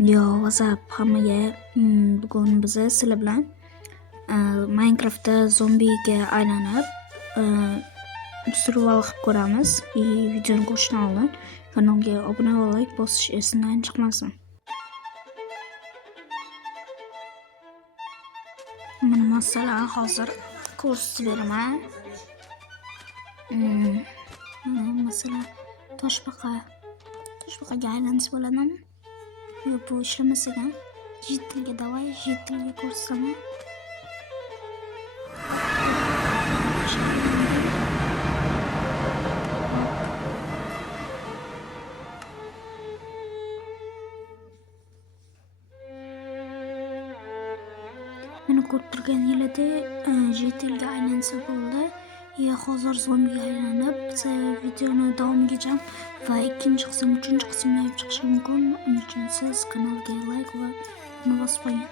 Yo, WhatsApp hammaga. Bugun biz sizlar bilan Minecraftda zombiga aylanib survival qilib ko'ramiz. Videoni ko'rishdan oldin kanalga obuna va like bosish esingizdan chiqmasin. Mana masalan hozir ko'rsatib beraman. Masalan toshbaqaga aylanish bo'ladimi? Yo'q, bu ishlamasagan. Jitilga davay, jitilga ko'rsataman. Mana ko'rib turganingizdek, jitilga aylansa bo'ldi. Hozir zombiga aylanib, videoni davomigacha va ikkinchi qism, uchinchi qismni olib chiqish mumkin. Uning uchun siz kanalga like va bosib qo'ying.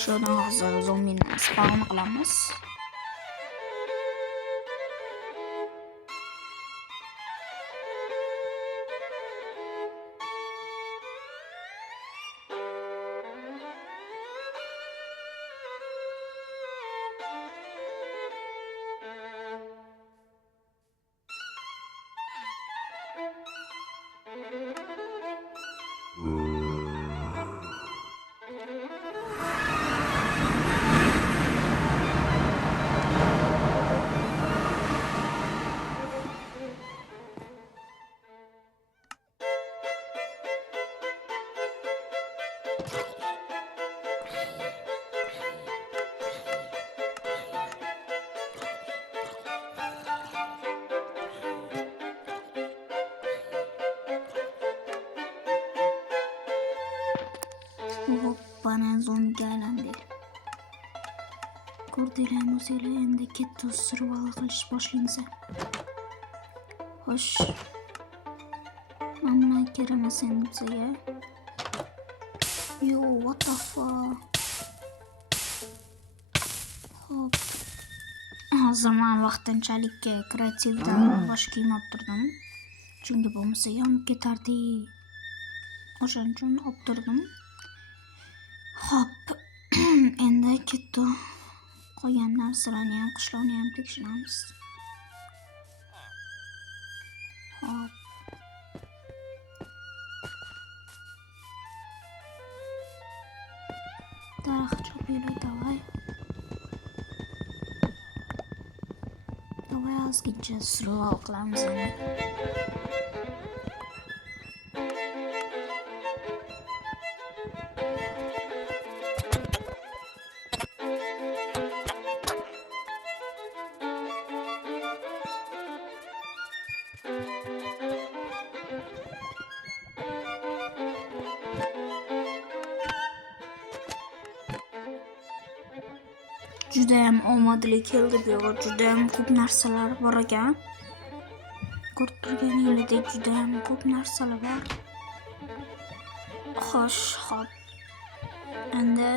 Şuradan hozir zombini spawn qilamiz. Bana zombiga aylandi. Ko'rdinglarmi o'zinglar, endi katta survival qilish boshlansa. Xo'sh. Mana kerak endi bizga. Yo, what the fuck? Hop. Hozir men vaqtinchalik kreativdan bosh kiyim olib turdim. Chunki bo'lmasa yonib ketardi. O'shaning uchun olib turdim. Hop, endi katta qolgan narsalarni ham, qishloqni ham tekshiramiz. Hop. Daraxt chopinglar, davay. Davay ozgincha survival qilamiz endi. Judayam omadli keldi bu yerga, judayam ko'p narsalar bor ekan. Ko'rib turganingizdek judayam ko'p narsalar bor. Xo'sh, hop. Endi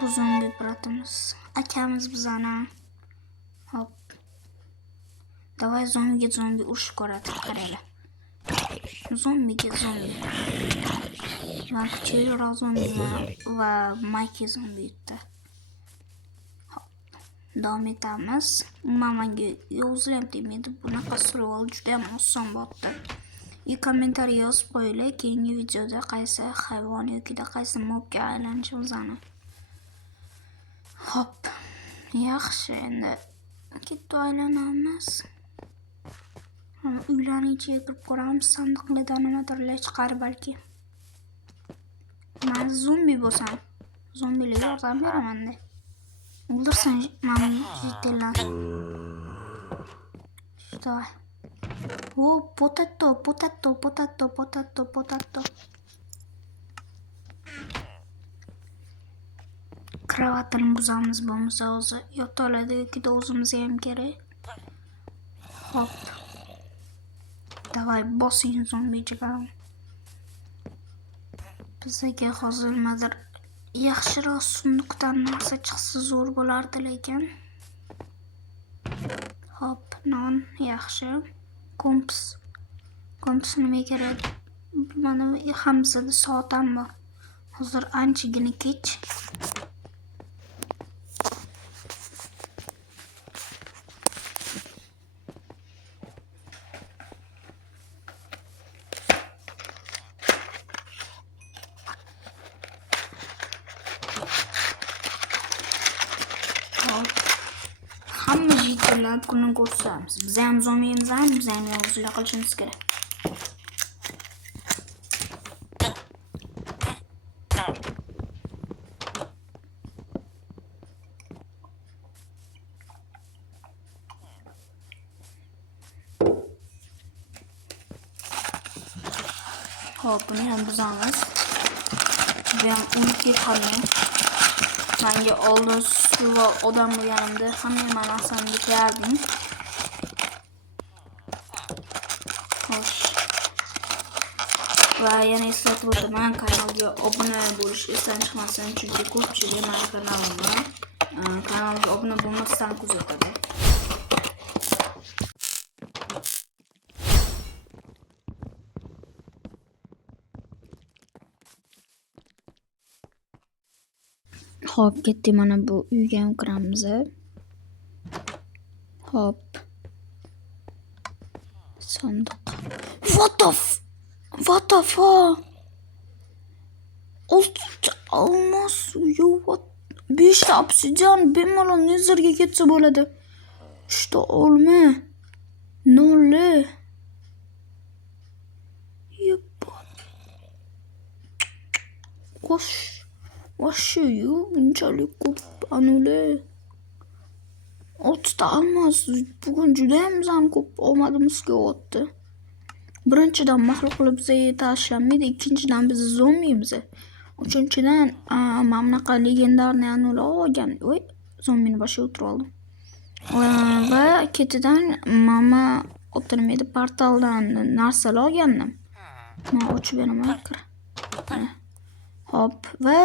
bu zombi bratimiz, akamiz bizani. Hop. Davay zombiga zombi urushib ko'radi, qaranglar. Zombiga zombi. Ben kuchliroq zombi va Mikey zombi yutdi. Davom etamiz. Menga o'zim ham tegmaydi. Bunaqa survival juda ham oson bo'pti. Kommentariy yozib qo'yinglar, keyingi videoda qaysi hayvon yoki qaysi mobga aylanishimizni. Hop. Yaxshi, endi katta aylanamiz. Uylarning ichiga kirib ko'ramiz, sandiqlardan nimadirlar chiqar balki. Men zombi bo'lsam, zombilarga yordam beraman-da. O'ldirsan men jitillan. Давай. О, potato. Kravatini buzamiz bo'lmasa o'zi yotoladi yoki o'zimizga ham kerak. Hop. Давай, bosing zombichilar. Bizga hozir nimadir yaxshiroq sunduqdan narsa chiqsa zo'r bo'lardi lekin. Hop, non yaxshi. Kompas nimaga kerak? Mana hammasida soat ham bor. Hozir anchagina kech. Hamma jitillar kunni ko'rsatamiz. Biz ham zombimiz ham, biz ham yolg'izlik qilishimiz kerak. Hop, buni ham buzamiz. Bu ham 12 xonli. Menga oldin suva odam bo'lganimda hamma narsani ko'rardim. Xo'sh. Va yana eslatib o'taman, kanalga obuna bo'lish esdan chiqmasin, chunki ko'pchilik meni kanalimni kanalga obuna bo'lmasdan kuzatadi. Hop, ketdik, mana bu uyga ham kiramiz. Hop. Sanduq. What the fuck? Olmos, what? 5 ta obsidian bemalol nezerga ketsa bo'ladi. 3 ta olma. 0. Вообще, bunchalik ko'p anule. 6 ta olmos. Bugun juda ham ko'p omadimiz kelyapti. Birinchidan maxluqlar bizga tashlanmaydi, ikkinchidan biz zombimiz. Uchinchidan mana bunaqa legendarniy anule olgan. Voy, zombini boshiga o'tirib oldim. Va ketidan mama o'tirmaydi, portaldan narsalar olgandim. Men ochib beraman. Hop, va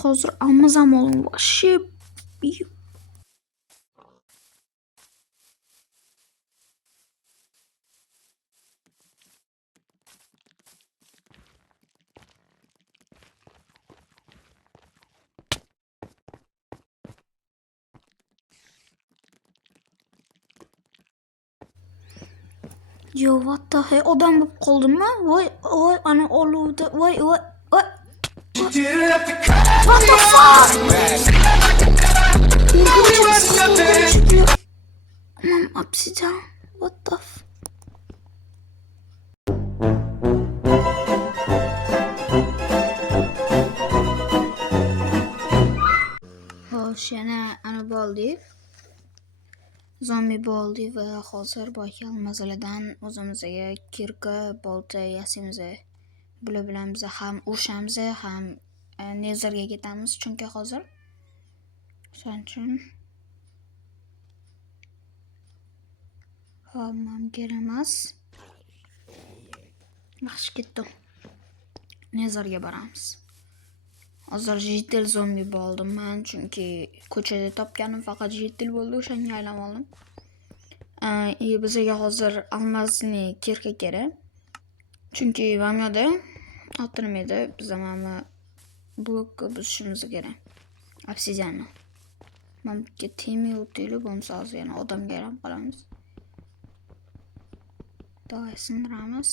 hozir Amazon olim вообще Yo, what the hell? Odam bo'lib qoldimmi? Voy, ana oluvdi. Voy. What the fuck? Mam obsidian. What the fuck? Xo'sh, yana ana bo'ldi. Zombi bo'ldi va hozir boyal mazaladan o'zimizga kirka, bolta yasamiz. Bular bilan biz ham urushamiz, ham nezerga ketamiz, chunki hozir shuning uchun hammam kerak emas. Yaxshi ketdim. Nezerga boramiz. Hozir jitil zombi bo'ldim men, chunki ko'chada topganim faqat jitil bo'ldi, o'shanga aylanib oldim. Bizga hozir almasni kirka kerak. Chunki mamyoda o'tirmaydi, biz mana blokka buzishimiz kerak. Obsidianni. Menga temiy o'tayli bo'lmasa hozir yana odamga aylanib qolamiz. Давай sindiramiz.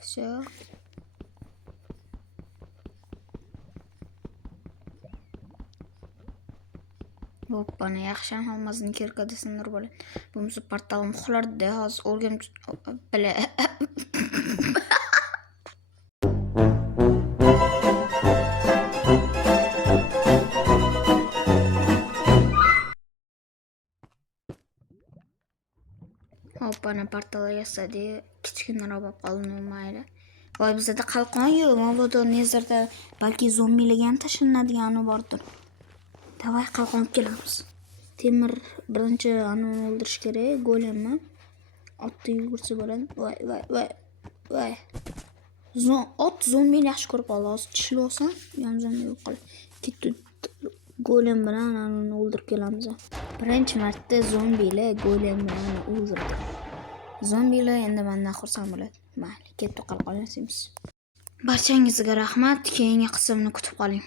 Все. Hoppana, yaxshi ham hammasining kirkada sindirib oladi. Bo'lmasa portalim uxlarda hozir o'rganib kappani portalga yasadik. Kichkinaroq bo'lib qoldi, mayli. Voy, bizda qalqon yo'q. Mabodo nezarda balki zombilarga ham tashlanadigan bordir. Davay qalqon kelamiz. Temir birinchi anoni o'ldirish kerak, golemni. Otda yugursa bo'ladi. Voy. Ot zombini yaxshi ko'rib qoldi. Hozir tishli olsam, yamzamni yo'q qilib. Ketdi. Golem bilan anani o'ldirib kelamiz. Birinchi marta zombilar golem bilan o'ldirdi. Zombilar endi mendan xursand bo'ladi. Mayli, ketib qalqon yasaymiz. Barchangizga rahmat. Keyingi qismni kutib qoling.